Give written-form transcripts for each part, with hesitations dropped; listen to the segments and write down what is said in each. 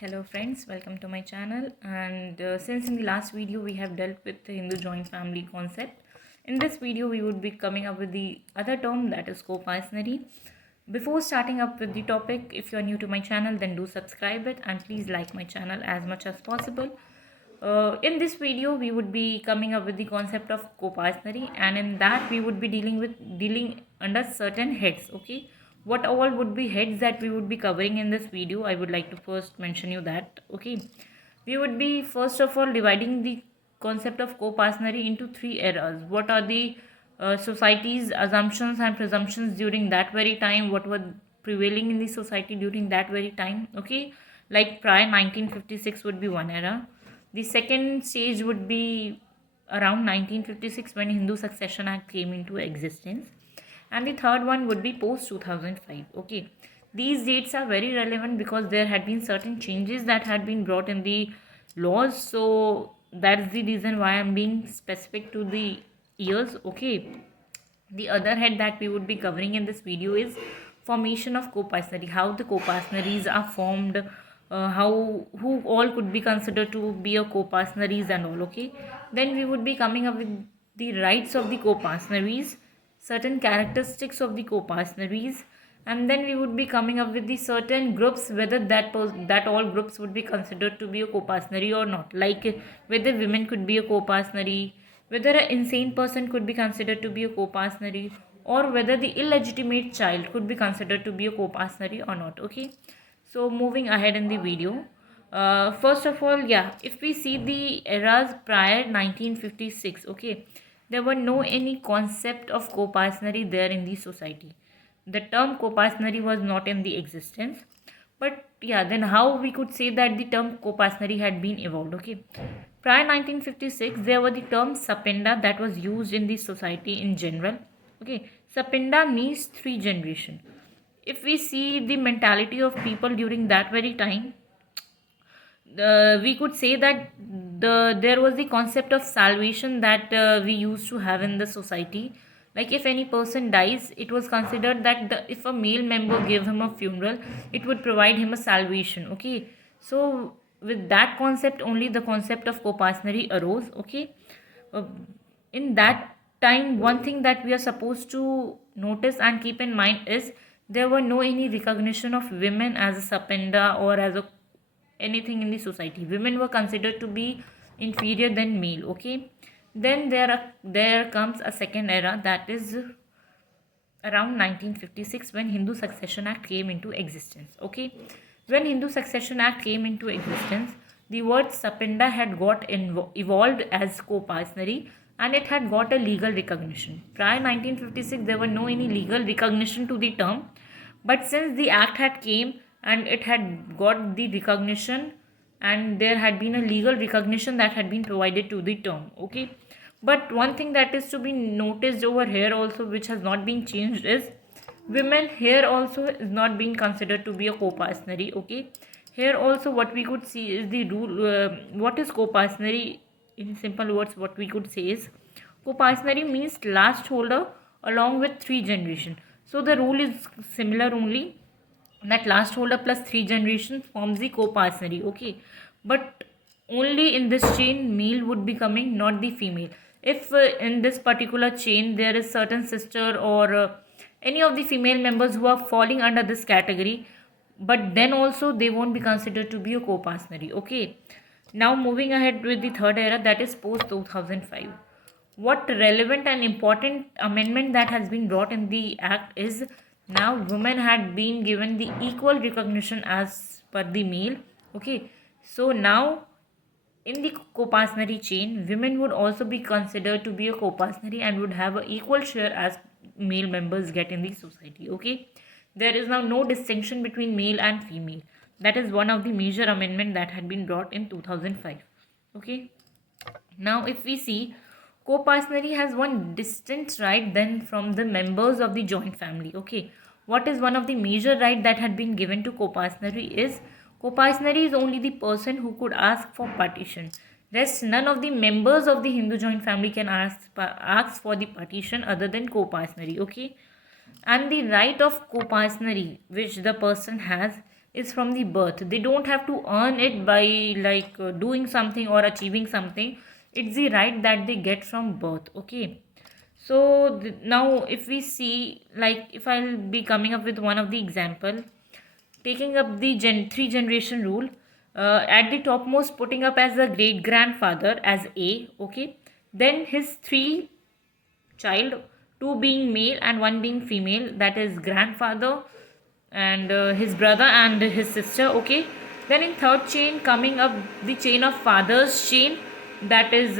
Hello friends, welcome to my channel. And since in the last video we have dealt with the Hindu joint family concept, in this video we would be coming up with the other term, that is co-partnering. Before starting up with the topic, if you are new to my channel, then do subscribe it and please like my channel as much as possible. In this video we would be coming up with the concept of co-partnering, and in that we would be dealing under certain heads. Okay, what all would be heads that we would be covering in this video, I would like to first mention you that. Okay, we would be first of all dividing the concept of co-partnering into three eras. What are the society's assumptions and presumptions during that very time, what were prevailing in the society during that very time. Okay, like prior 1956 would be one era. The second stage would be around 1956 when Hindu Succession Act came into existence, and the third one would be post 2005. Okay, these dates are very relevant because there had been certain changes that had been brought in the laws, so that's the reason why I'm being specific to the years. Okay, the other head that we would be covering in this video is formation of co-partnery, how the co-partneries are formed, how who all could be considered to be a co-partneries and all. Okay, then we would be coming up with the rights of the co-partneries, certain characteristics of the co-partneries, and then we would be coming up with the certain groups, whether that all groups would be considered to be a co-partnery or not, like whether women could be a co-partnery, whether an insane person could be considered to be a co-partnery, or whether the illegitimate child could be considered to be a co-partnery or not. Okay, so moving ahead in the video, first of all, yeah, if we see the eras prior 1956, okay, there were no any concept of co-partnery there in the society. The term co-partnery was not in the existence. But yeah, then how we could say that the term co-partnery had been evolved. Okay, prior 1956 there were the term sapinda that was used in the society in general. Okay, sapinda means three generation. If we see the mentality of people during that very time, we could say that there was the concept of salvation that we used to have in the society. Like if any person dies, it was considered that if a male member gave him a funeral, it would provide him a salvation. Okay, so with that concept only the concept of co-partnery arose. Okay, uh, in that time, one thing that we are supposed to notice and keep in mind is there were no any recognition of women as a sapenda or as a anything in the society. Women were considered to be inferior than male. Okay, then there comes a second era, that is around 1956 when Hindu Succession Act came into existence. Okay, when Hindu Succession Act came into existence, the word sapinda had got evolved as co-partnery, and it had got a legal recognition. Prior 1956 there were no any legal recognition to the term, but since the act had came and it had got the recognition, and there had been a legal recognition that had been provided to the term. Okay, but one thing that is to be noticed over here also, which has not been changed, is women here also is not being considered to be a co-partnery. Okay, here also what we could see is the rule. What is co-partnery? In simple words, what we could say is co-partnery means last holder along with three generation. So the rule is similar only, that last holder plus three generations forms the co-partnery. Okay, but only in this chain male would be coming, not the female. If in this particular chain there is certain sister or any of the female members who are falling under this category, but then also they won't be considered to be a co-partnery. Okay, now moving ahead with the third era, that is post 2005. What relevant and important amendment that has been brought in the act is now women had been given the equal recognition as per the male. Okay, so now in the co-partnery chain, women would also be considered to be a co-partnery and would have an equal share as male members get in the society. Okay, there is now no distinction between male and female. That is one of the major amendment that had been brought in 2005. Okay, now if we see, co-partnery has one distinct right then from the members of the joint family. Okay, what is one of the major right that had been given to co-partnery is co-partnery is only the person who could ask for partition. Rest none of the members of the Hindu joint family can ask for the partition other than co-partnery. Okay, and the right of co-partnery which the person has is from the birth. They don't have to earn it by like doing something or achieving something. It's the right that they get from birth. Okay. So now if we see, like if I'll be coming up with one of the example, taking up the three generation rule, at the topmost putting up as a great grandfather as A. Okay. Then his three child, two being male and one being female, that is grandfather and his brother and his sister. Okay. Then in third chain coming up the chain of father's chain, that is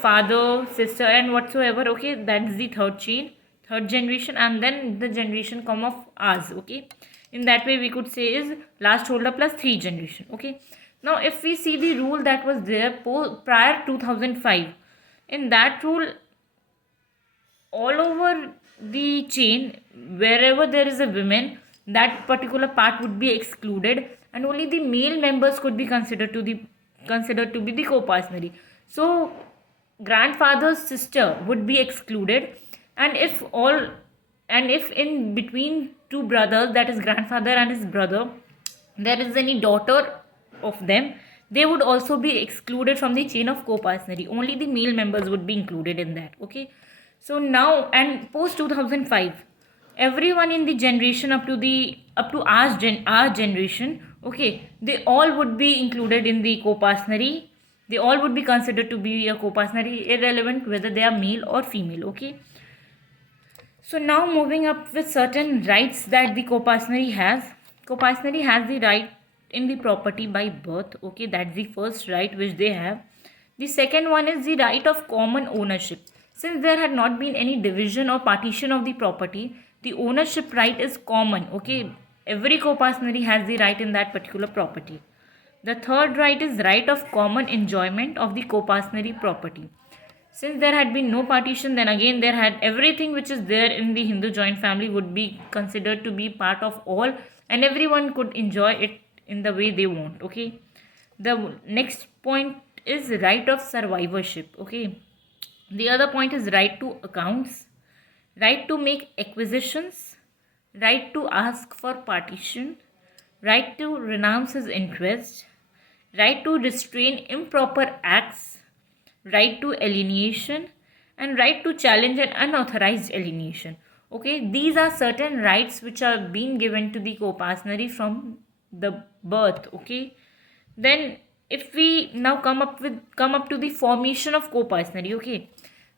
father, sister and whatsoever. Okay, that's the third chain, third generation, and then the generation come of ours. Okay, in that way we could say is last holder plus three generation. Okay, now if we see the rule that was there prior 2005, in that rule all over the chain, wherever there is a woman, that particular part would be excluded and only the male members could be considered to be the co-partners. So grandfather's sister would be excluded, and if in between two brothers, that is grandfather and his brother, there is any daughter of them, they would also be excluded from the chain of co-partners. Only the male members would be included in that. Okay. So now and post 2005, everyone in the generation up to our generation, okay, they all would be included in the co-partners. They all would be considered to be a co-partner, irrelevant whether they are male or female. Okay. So now moving up with certain rights that the co-partner has. Co-partner has the right in the property by birth. Okay, that's the first right which they have. The second one is the right of common ownership. Since there had not been any division or partition of the property, the ownership right is common. Okay, every co-partner has the right in that particular property. The third right is right of common enjoyment of the co-partner property. Since there had been no partition, then again there had everything which is there in the Hindu joint family would be considered to be part of all, and everyone could enjoy it in the way they want. Okay, the next point is right of survivorship. Okay, the other point is right to accounts, right to make acquisitions, right to ask for partition, right to renounce his interest, right to restrain improper acts, right to alienation, and right to challenge an unauthorized alienation. Okay, these are certain rights which are being given to the co-partner from the birth. Okay, then if we now come up to the formation of co-partner. Okay,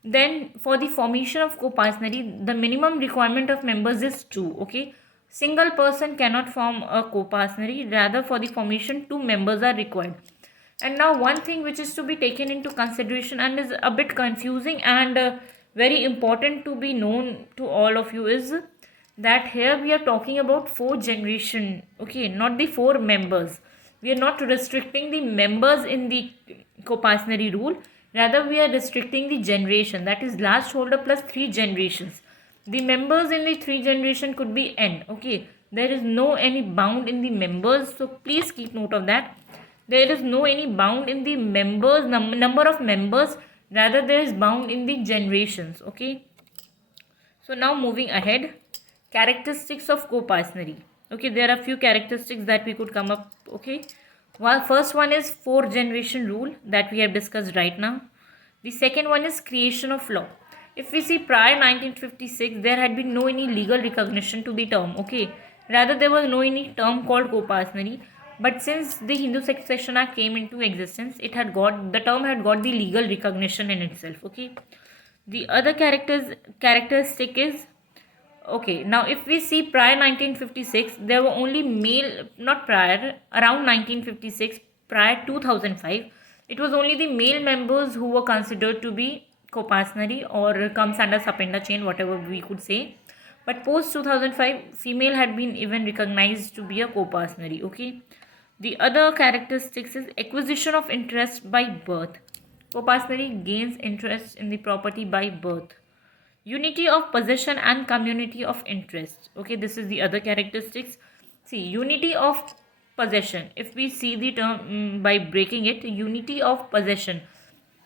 then for the formation of co-partner, the minimum requirement of members is 2. Okay, single person cannot form a co-partner, rather for the formation 2 members are required. And now one thing which is to be taken into consideration and is a bit confusing and very important to be known to all of you is that here we are talking about 4 generation. Okay, not the 4 members. We are not restricting the members in the co-partner rule, rather we are restricting the generation, that is last holder plus 3 generations. The members in the 3 generation could be n. Okay, there is no any bound in the members, so please keep note of that. There is no any bound in the members, number of members, rather there is bound in the generations. Okay, so now moving ahead, characteristics of co-partner. Okay, there are few characteristics that we could come up. Okay, well, first one is 4 generation rule that we have discussed right now. The second one is creation of law. If we see prior 1956, there had been no any legal recognition to the term. Okay, rather there was no any term called co-partner. But since the Hindu Succession Act came into existence, the term had got the legal recognition in itself. Okay, the other characteristic is, okay, now if we see prior 1956, there were only male, not prior, around 1956, prior 2005, it was only the male members who were considered to be co-partner or comes under Sapenda chain, whatever we could say. But post 2005, female had been even recognized to be a co-partner. Okay, the other characteristics is acquisition of interest by birth. Co-partner gains interest in the property by birth. Unity of possession and community of interest. Okay, this is the other characteristics. See, unity of possession. If we see the term by breaking it, unity of possession.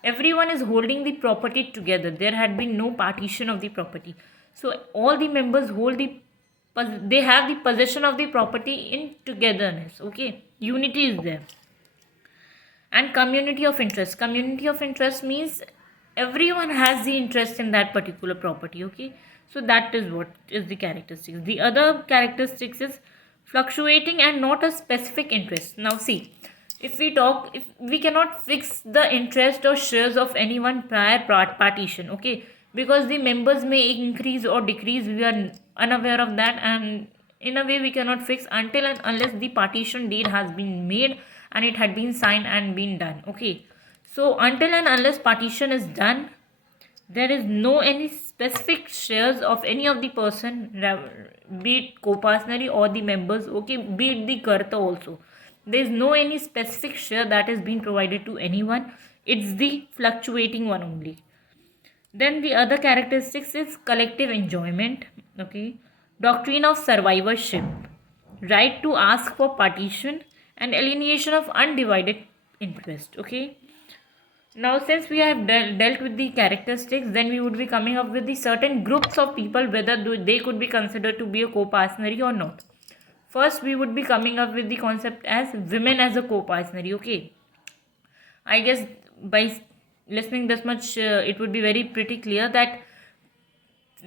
Everyone is holding the property together. There had been no partition of the property. So all the members hold the they have the possession of the property in togetherness. Okay, unity is there. And community of interest means everyone has the interest in that particular property. Okay, so that is what is the characteristics. The other characteristics is fluctuating and not a specific interest. Now see, if we cannot fix the interest or shares of any one prior partition. Okay, because the members may increase or decrease, we are unaware of that, and in a way we cannot fix until and unless the partition deed has been made and it had been signed and been done. Okay, so until and unless partition is done, there is no any specific shares of any of the person, be it co-partner or the members. Okay, be it the karta also, there is no any specific share that is being provided to anyone. It's the fluctuating one only. Then the other characteristics is collective enjoyment. Okay, doctrine of survivorship, right to ask for partition, and alienation of undivided interest. Okay, now since we have dealt with the characteristics, then we would be coming up with the certain groups of people, whether they could be considered to be a co-partner or not. First, we would be coming up with the concept as women as a co-partner. Okay, I guess by listening this much, it would be very pretty clear that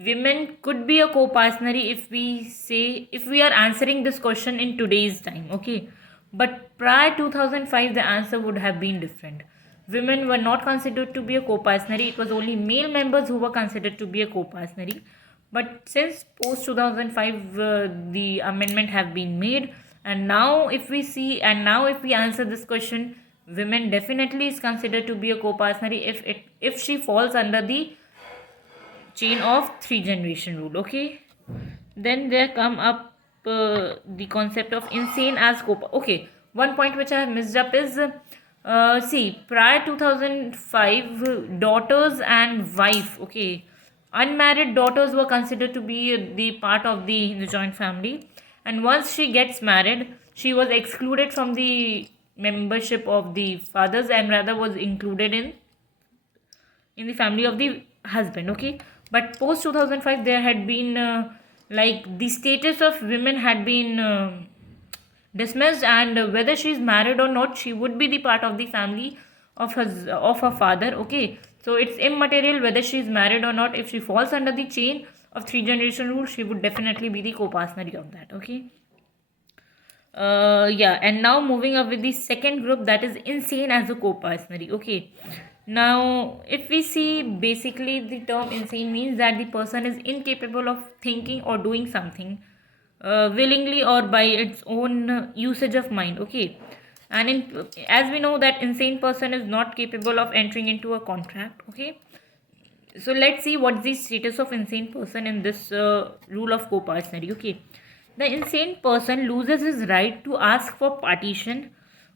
women could be a co-partner if we are answering this question in today's time. Okay, but prior 2005 the answer would have been different. Women were not considered to be a co-partner. It was only male members who were considered to be a co-partner. But since post 2005 the amendment have been made, and now if we answer this question, women definitely is considered to be a co-partner if she falls under the chain of 3 generation rule. Okay, then there come up the concept of insane as okay, one point which I have missed up is see, prior 2005 daughters and wife, okay, unmarried daughters were considered to be the part of the joint family, and once she gets married, she was excluded from the membership of the fathers and rather was included in the family of the husband. Okay, but post 2005 there had been like the status of women had been dismissed, and whether she is married or not, she would be the part of the family of her father. Okay, so it's immaterial whether she is married or not. If she falls under the chain of 3 generation rule, she would definitely be the co-partner of that. Okay, yeah, and now moving up with the second group, that is insane as a co-partner. Okay, now if we see, basically the term insane means that the person is incapable of thinking or doing something willingly or by its own usage of mind. Okay, and as we know that insane person is not capable of entering into a contract. Okay, so let's see what's the status of insane person in this rule of co-partner. Okay, the insane person loses his right to ask for partition.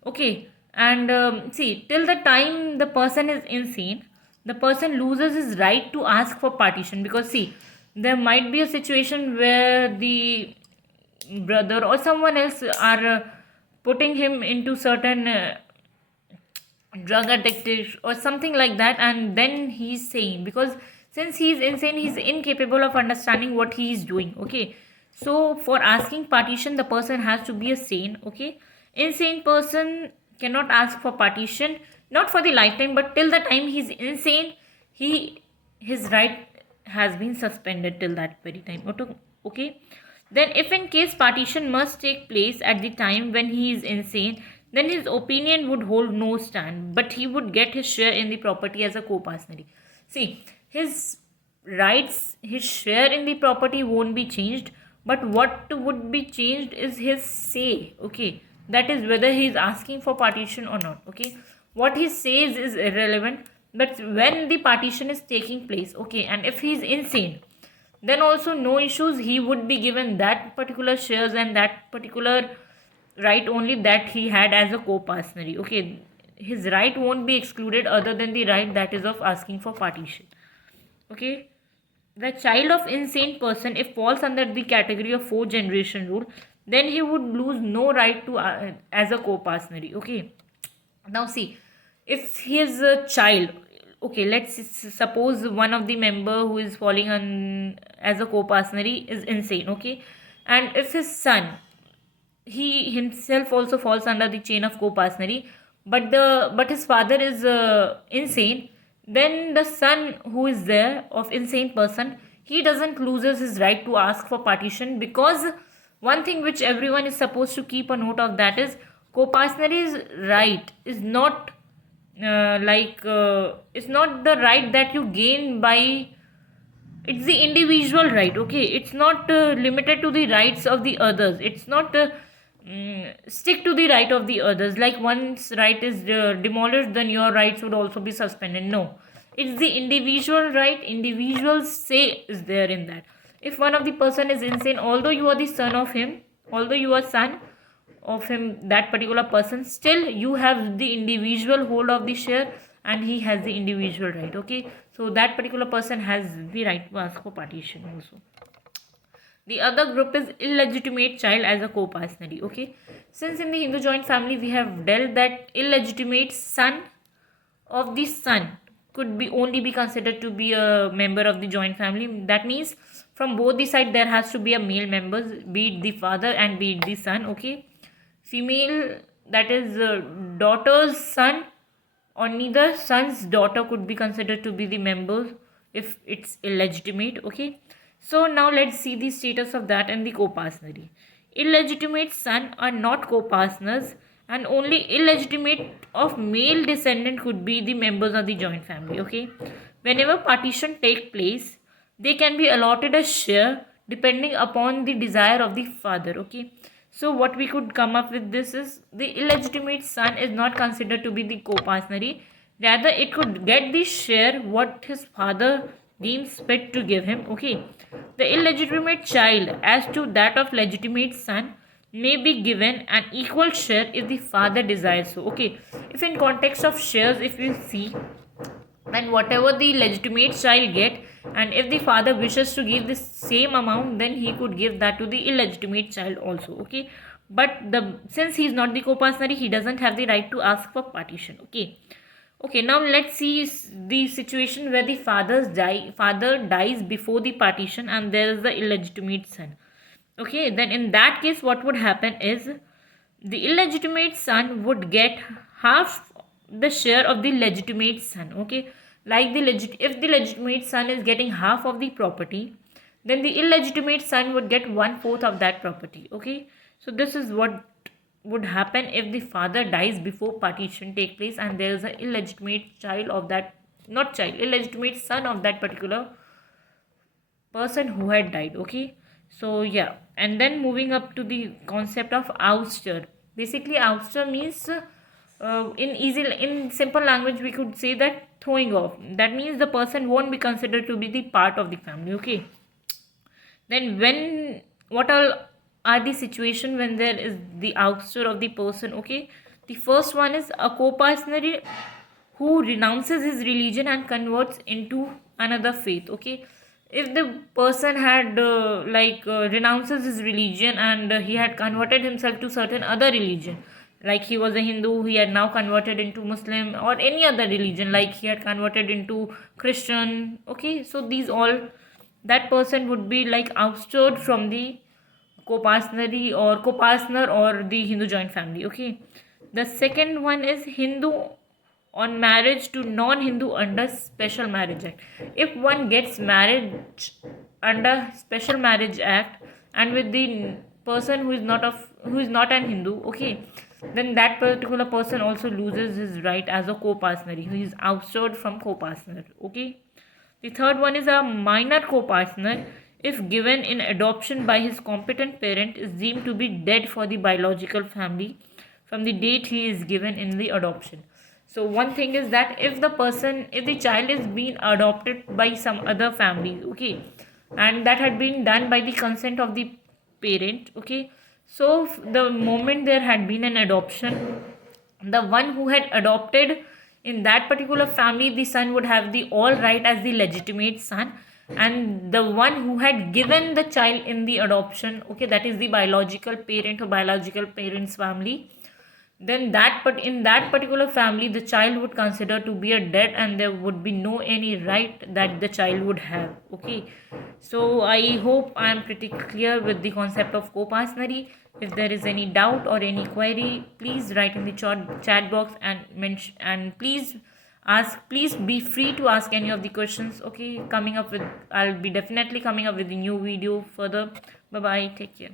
Okay, and see, till the time the person is insane, the person loses his right to ask for partition, because see, there might be a situation where the brother or someone else are putting him into certain drug addicted or something like that, and then he's saying, because since he's insane, he's incapable of understanding what he is doing. Okay, so for asking partition, the person has to be a sane. Okay, insane person cannot ask for partition, not for the lifetime, but till the time he's insane, his right has been suspended till that very time. Okay, then if in case partition must take place at the time when he is insane, then his opinion would hold no stand, but he would get his share in the property as a co-partner. See, his rights, his share in the property won't be changed, but what would be changed is his say. Okay, that is whether he is asking for partition or not. Okay, what he says is irrelevant, but when the partition is taking place, okay, and if he is insane, then also no issues, he would be given that particular shares and that particular right only that he had as a co-partner. Okay, his right won't be excluded other than the right that is of asking for partition. Okay, the child of insane person, if falls under the category of 4 generation rule, then he would lose no right to as a co-partner. Okay, now see, if he is a child, okay, let's suppose one of the member who is falling on as a co-partner is insane. Okay, and if his son, he himself also falls under the chain of co-partnery, but his father is insane, then the son who is there of insane person, he doesn't loses his right to ask for partition, because one thing which everyone is supposed to keep a note of, that is co-partnery's right is not it's not the right that you gain by, it's the individual right. Okay, it's not limited to the rights of the others. It's not stick to the right of the others, like one's right is demolished, then your rights would also be suspended. No, it's the individual right. Individual say is there in that. If one of the person is insane, although you are the son of him, although you are son of him, that particular person, still you have the individual hold of the share, and he has the individual right. Okay, so that particular person has the right to ask for partition also. The other group is illegitimate child as a co-partner. Okay, since in the Hindu joint family we have dealt that illegitimate son of the son could be only be considered to be a member of the joint family. That means from both the side there has to be a male members, be it the father and be it the son. Okay, female, that is daughter's son or neither son's daughter could be considered to be the members if it's illegitimate. Okay, so now let's see the status of that and the co-partner. Illegitimate son are not co-partners, and only illegitimate of male descendant could be the members of the joint family. Okay, whenever partition take place, they can be allotted a share depending upon the desire of the father. Okay, so what we could come up with this is the illegitimate son is not considered to be the co-partner. Rather, it could get the share what his father deems fit to give him. Okay, the illegitimate child as to that of legitimate son may be given an equal share if the father desires so. Okay, if in context of shares, if you see, then whatever the legitimate child get, and if the father wishes to give the same amount, then he could give that to the illegitimate child also. Okay, but since he is not the co-partner, he doesn't have the right to ask for partition. Okay, now let's see the situation where the father dies before the partition and there is the illegitimate son. Okay, then in that case what would happen is the illegitimate son would get half the share of the legitimate son. Okay, like if the legitimate son is getting half of the property, then the illegitimate son would get 1/4 of that property. Okay, so this is what would happen if the father dies before partition take place and there is an illegitimate child of that, not child, illegitimate son of that particular person who had died. Okay, so yeah, and then moving up to the concept of ouster. Basically ouster means in simple language we could say that throwing off. That means the person won't be considered to be the part of the family. Okay, then when what all are the situation when there is the ouster of the person? Okay, the first one is a co-partner who renounces his religion and converts into another faith. Okay, if the person had renounces his religion and he had converted himself to certain other religion, like he was a Hindu, he had now converted into Muslim or any other religion, like he had converted into Christian. Okay, so these all, that person would be like ousted from the co-partner or the Hindu joint family. Okay, the second one is Hindu on marriage to non-Hindu under Special Marriage Act. If one gets married under Special Marriage Act and with the person who is not an Hindu, okay, then that particular person also loses his right as a co-partner. He is ousted from co-partner. Okay, the third one is a minor co-partner, if given in adoption by his competent parent, is deemed to be dead for the biological family from the date he is given in the adoption. So one thing is that if the child is being adopted by some other family, okay, and that had been done by the consent of the parent. Okay, so the moment there had been an adoption, the one who had adopted in that particular family, the son would have the all right as the legitimate son, and the one who had given the child in the adoption, okay, that is the biological parent or biological parents family, then in that particular family the child would consider to be a dead, and there would be no any right that the child would have. Okay, so I hope I am pretty clear with the concept of co-partnery. If there is any doubt or any query, please write in the chat box and mention, and please be free to ask any of the questions. Okay, I'll be definitely coming up with a new video further. Bye bye, take care.